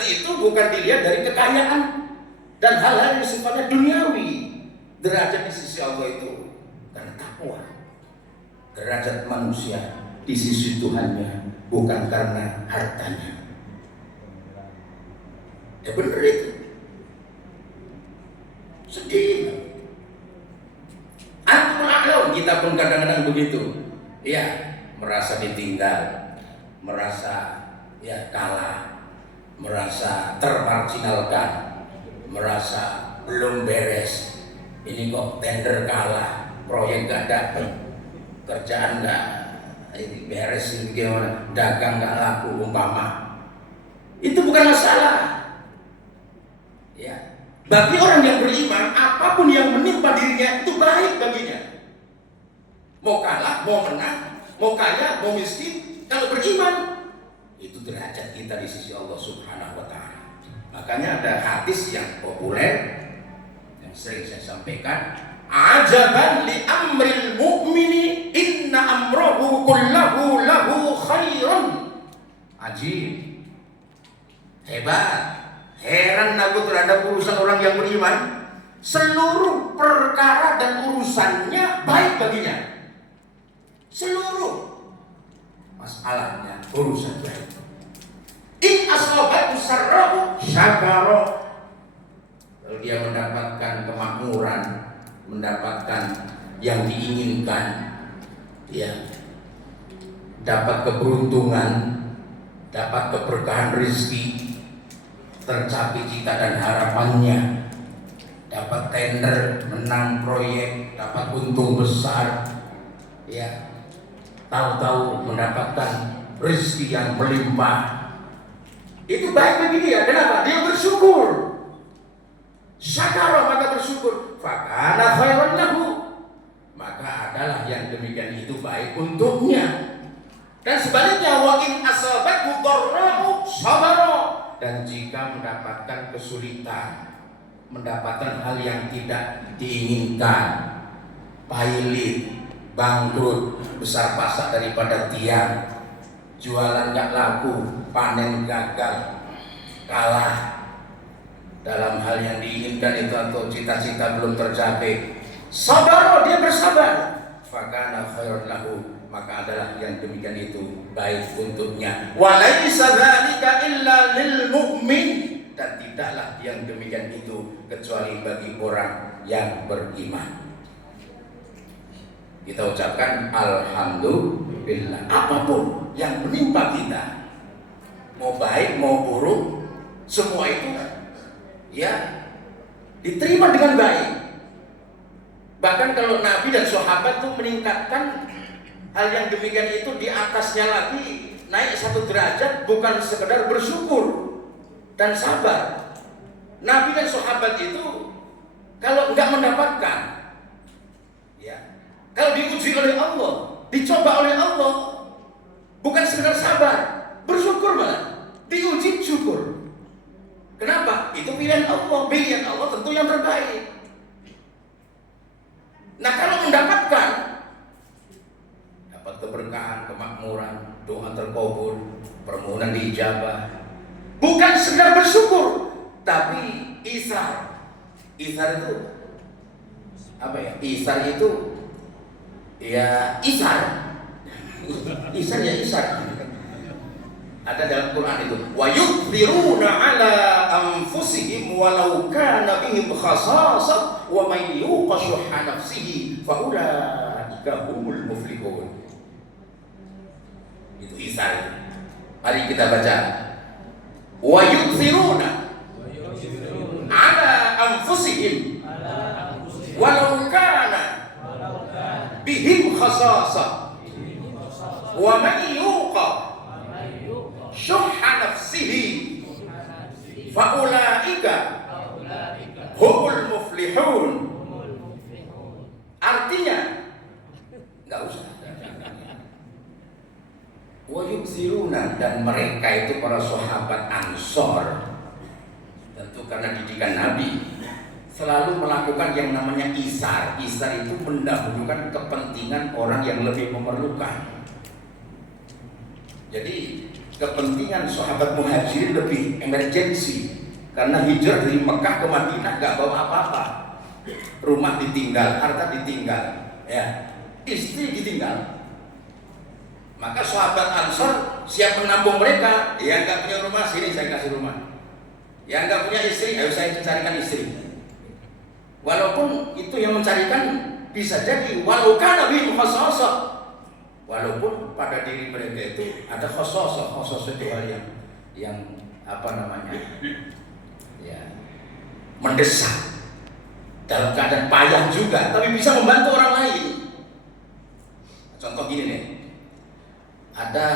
itu bukan dilihat dari kekayaan dan hal-hal yang sifatnya duniawi. Derajat di sisi Allah itu karena takwa. Derajat manusia di sisi Tuhannya bukan karena hartanya. Ya benar itu. Sedih. Antum a'laun, kita pun kadang-kadang begitu. Ya, merasa ditinggal, merasa ya kalah, merasa termarginalkan, merasa belum beres. Ini kok tender kalah, proyek gak dapet, kerjaan gak ini beres, ini gimana, dagang gak laku umpama. Itu bukan masalah. Ya, bagi orang yang beriman, apapun yang menimpa dirinya itu baik baginya. Mau kalah, mau menang, mau kaya, mau miskin, kalau beriman itu derajat kita di sisi Allah Subhanahu wa taala. Makanya ada hadis yang populer yang sering saya sampaikan, ajaban li amril mu'mini inna amrahu kullahu lahu khairun. Ajib. Hebat. Heran aku terhadap urusan orang yang beriman. Seluruh perkara dan urusannya baik baginya. Seluruh masalahnya urusan baik. In asabatu sarrahu syakara. Kalau dia mendapatkan kemakmuran, mendapatkan yang diinginkan, ya, dapat keberuntungan, dapat keberkahan rezeki, tercapai cita dan harapannya, dapat tender, menang proyek, dapat untung besar, ya, tahu-tahu mendapatkan rezeki yang melimpah, itu baik bagi dia. Kenapa? Dia bersyukur. Syakara, maka bersyukur. Fakana khairan lahu, maka adalah yang demikian itu baik untuknya. Dan sebaliknya, wa in asabathu dharra'u sabara, dan jika mendapatkan kesulitan, mendapatkan hal yang tidak diinginkan, pailit, bangkrut, besar pasak daripada tiang, jualan gak laku, panen gagal, kalah dalam hal yang diinginkan itu atau cita-cita belum tercapai, sabar, dia bersabar, fakana khairun lahu, maka adalah yang demikian itu baik untuknya. Walaisa dzalika illa lil mu'min, dan tidaklah yang demikian itu kecuali bagi orang yang beriman. Kita ucapkan alhamdulillah. Apapun yang menimpa kita, mau baik mau buruk, semua itu ya diterima dengan baik. Bahkan kalau Nabi dan sahabat itu meningkatkan hal yang demikian itu di atasnya lagi, naik satu derajat, bukan sekedar bersyukur dan sabar. Nabi dan sahabat itu kalau enggak mendapatkan, ya, kalau diuji oleh Allah, dicoba oleh Allah, bukan sekedar sabar, bersyukur malah, diuji syukur. Kenapa? Itu pilihan Allah. Pilihan Allah tentu yang terbaik. Nah, kalau mendapatkan, dapat keberkahan, kemakmuran, doa terkabul, permohonan diijabah, bukan sekedar bersyukur, tapi isar. Isar itu apa ya? Isar itu ya isar. Isar ya isar. Ada dalam Quran itu, wa yu'thiruna ala anfusihim walau kana bihim khasasah wa may yuqa shuhha nafsihi fa ulaika humul muflihun. Itu isar. Mari kita baca. Wa yu'thiruna ala anfusihim walau kana bihim khasasah wa may yuqa syuhha nafsihi faulaika humul muflihun. Artinya enggak usah. Wa yubsiruna, dan mereka itu para sahabat Ansor, tentu karena didikan Nabi, selalu melakukan yang namanya isar. Isar itu mendahulukan kepentingan orang yang lebih memerlukan. Jadi kepentingan sahabat Muhajirin lebih emergensi karena hijrah dari Mekah ke Madinah nggak bawa apa-apa, rumah ditinggal, harta ditinggal, ya, istri ditinggal. Maka sahabat Ansor siap menampung mereka. Yang nggak punya rumah, sini saya kasih rumah. Yang nggak punya istri, ayo saya carikan istri. Walaupun itu yang mencarikan bisa jadi walau kan nabi khososah. Walaupun pada diri mereka itu ada khososah itu hal yang apa namanya, ya, mendesak dalam keadaan payah juga, tapi bisa membantu orang lain. Contoh gini nih. Ada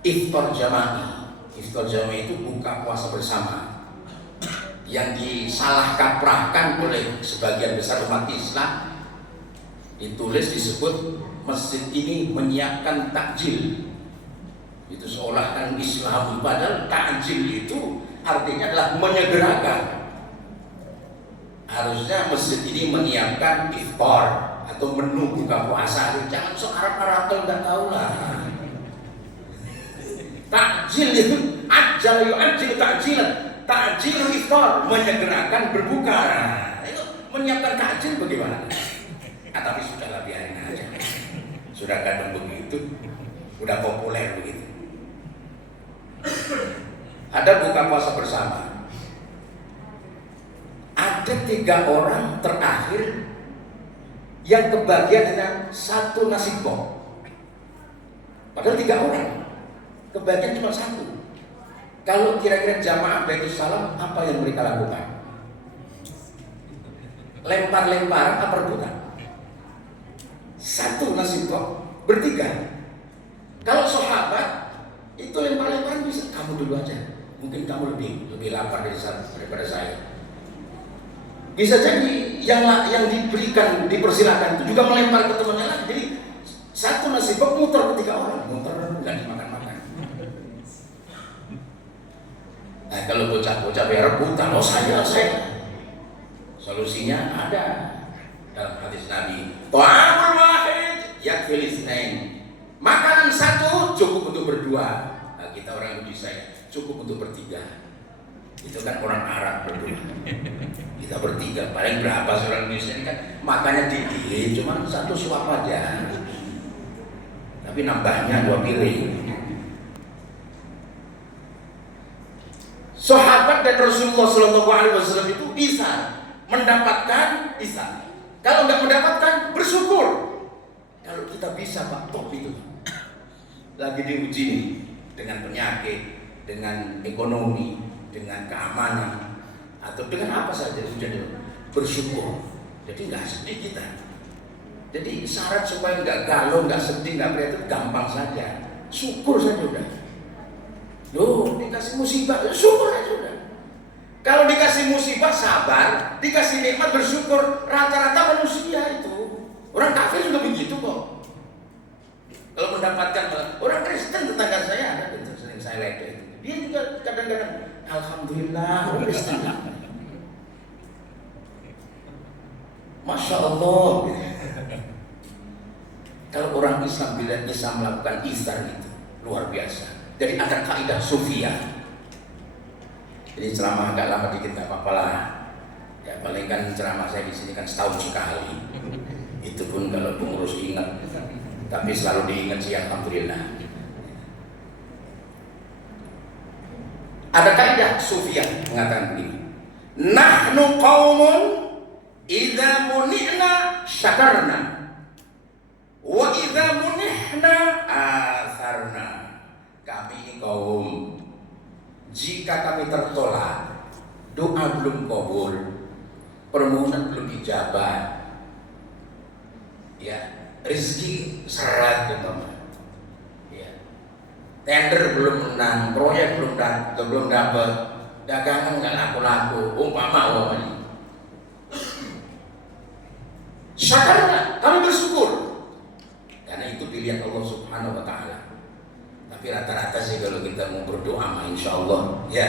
iftar jamaah. Iftar jamaah itu buka puasa bersama yang disalah kaprahkan oleh sebagian besar umat Islam. Ditulis disebut masjid ini menyiapkan takjil. Itu seolah kan Islam, padahal takjil itu artinya adalah menyegerakan. Harusnya masjid ini menyiapkan iftar atau menu buka puasa. Jangan sok Arab-Arab nggak tahu lah. Takjil itu ajal takjilan. Takjil iftar, menyegerakan berbuka. Nah, itu menyiapkan takjil bagaimana? Tapi sudahlah, biarin aja. Sudah kadang begitu, udah populer begitu. Ada buka puasa bersama. Ada 3 orang terakhir yang kebagian hanya 1 nasi kok. Padahal 3 orang, kebagian cuma 1. Kalau kira-kira jamaah Baitul Salam, apa yang mereka lakukan? Lempar-lemparan apa rebutan? 1 nasi kok bertiga. Kalau sahabat itu lempar-lemparan bisa, kamu dulu aja. Mungkin kamu lebih lapar daripada saya. Bisa jadi yang diberikan, dipersilakan itu juga melempar ke temannya lagi. Jadi 1 nasi kok muter ke 3 orang, muter nggak dimakan-makan. Nah, kalau bocah-bocah biar rebutan, saya. Solusinya ada dalam hadis Nabi. Ta'amul wahid yakfil itsnain. Makanan 1 cukup untuk berdua. Nah, kita orang Indonesia cukup untuk bertiga. Itu kan orang Arab berdua. Kita bertiga, paling berapa seorang Indonesia ini kan makannya dikit, cuma 1 suap aja. Tapi nambahnya 2 piring. Sahabat dan Rasulullah SAW itu bisa mendapatkan ihsan. Kalau nggak mendapatkan, bersyukur. Kalau kita bisa, Pak, top itu. Lagi diuji nih, dengan penyakit, dengan ekonomi, dengan keamanan, atau dengan apa saja ujian, bersyukur. Jadi nggak sedih kita. Jadi syarat supaya nggak galau, nggak sedih, nggak prihatin, gampang saja. Syukur saja udah. Loh, dikasih musibah, syukur aja udah. Kalau dikasih musibah sabar, dikasih nikmat bersyukur. Rata-rata manusia itu, orang kafir juga begitu kok. Kalau mendapatkan, orang Kristen tetangga saya ada gitu, sering saya lihat itu. Dia juga kadang-kadang, alhamdulillah, orang Kristen. Masya Allah. Kalau orang Islam bila bisa melakukan ihsan itu luar biasa. Jadi ada kaidah sufiyah. Jadi ceramah agak lama dikit nggak apa-apa lah. Ya paling kan ceramah saya di sini kan setahun sekali. Itu pun kalau pengurus ingat. Tapi selalu diingat sih, alhamdulillah. Ada kaidah sufiyah mengatakan begini. Nahnu qaumun idza muni'na syakarna wa idza munihna atharna. Kami kaum, jika kami tertolak, doa belum kabul, permohonan belum ijabah, ya, rezeki seret teman, ya, tender belum menang, proyek belum dapat, dagangan nggak laku-laku, umpama ini. Syakarna, kami bersyukur, karena itu pilihan Allah Subhanahu Wa Taala. Tapi rata-rata sih kalau kita mau berdoa mah insya Allah ya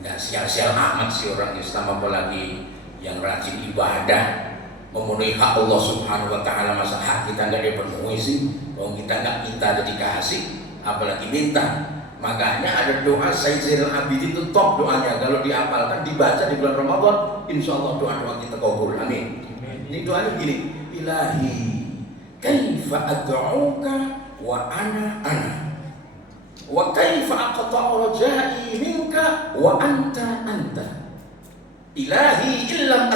nggak sial-sial amat sih orang Islam, apalagi yang rajin ibadah memenuhi hak Allah Subhanahu Wa Taala. Masa hak kita nggak dipenuhi sih? Kalau kita nggak minta ada dikasih, apalagi minta. Makanya ada doa Sayyid Zainal Abidin itu top doanya, kalau dihafalkan dibaca di bulan Ramadan, insya Allah doa-doa kita kabul. Amin. Ini doanya gini, Ilahi kaifa ad'uka wa ana wa kaifa aqta'u rajai minka wa anta Ilahi illam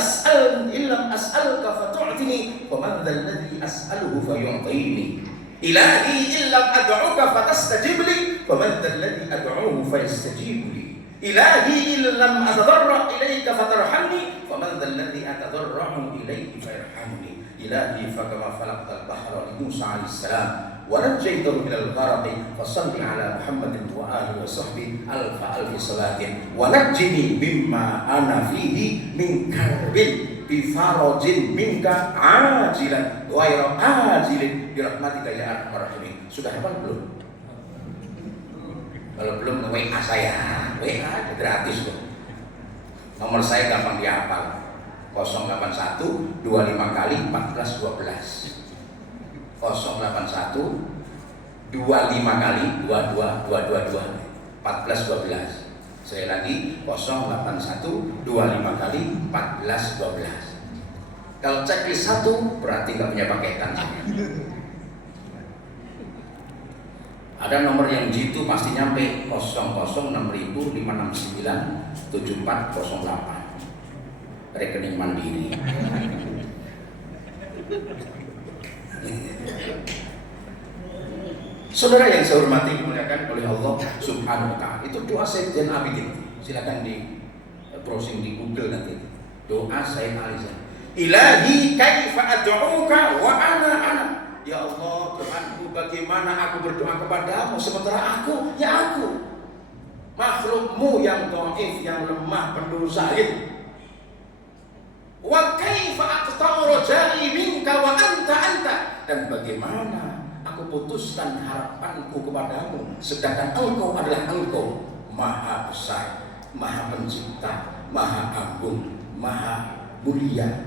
as'alka fatu'tini faman dhal ladzi as'aluhu fayu'tini Ilahi illam ad'uka fatastajib li faman dhal ladzi ad'uhu fayastajib li Ilahi illam atadarra ilaika fatarhamni faman dhal ladzi atadarra'u ilaika fayarhamni Ilahi fakama falaqtal bahra li Musa alaihi salam wa najjaytahu minal gharaqi fasalli ala Muhammadin wa alihi wa sahbihi alfa salatin wa najjini mimma ana fihi min karbin bi farajin minka ajilan ghairu ajilin bi rahmatika ya arhamar rahimin. Sudah hafal belum? Kalau belum, WA saya, WA gratis loh. Nomor saya gampang dihafal, 081 25 kali 14 12. 081 25 kali 22 222 14 12. Saya lagi 081 25 kali 14 12. Kalau checklist 1 berarti nggak punya paketan. Ada nomor yang jitu pasti nyampe 0065697408 rekening mandiri. Saudara yang saya hormati, dimuliakan oleh Allah Subhanahu wa ta'ala. Itu doa Sayyid Zainal Abidin. Silakan di browsing di Google nanti. Doa Sayyid Alizah. Ilahi kaifa ad'uka wa ana. Ya Allah, Tuhanku, bagaimana aku berdoa kepadamu sementara aku makhlukmu yang dhaif, yang lemah, pendosa. Wa kaifa aqta'u rajai minka wa anta. Dan bagaimana aku putuskan harapanku kepadamu sedangkan engkau adalah engkau maha besar, maha pencipta, maha agung, maha mulia,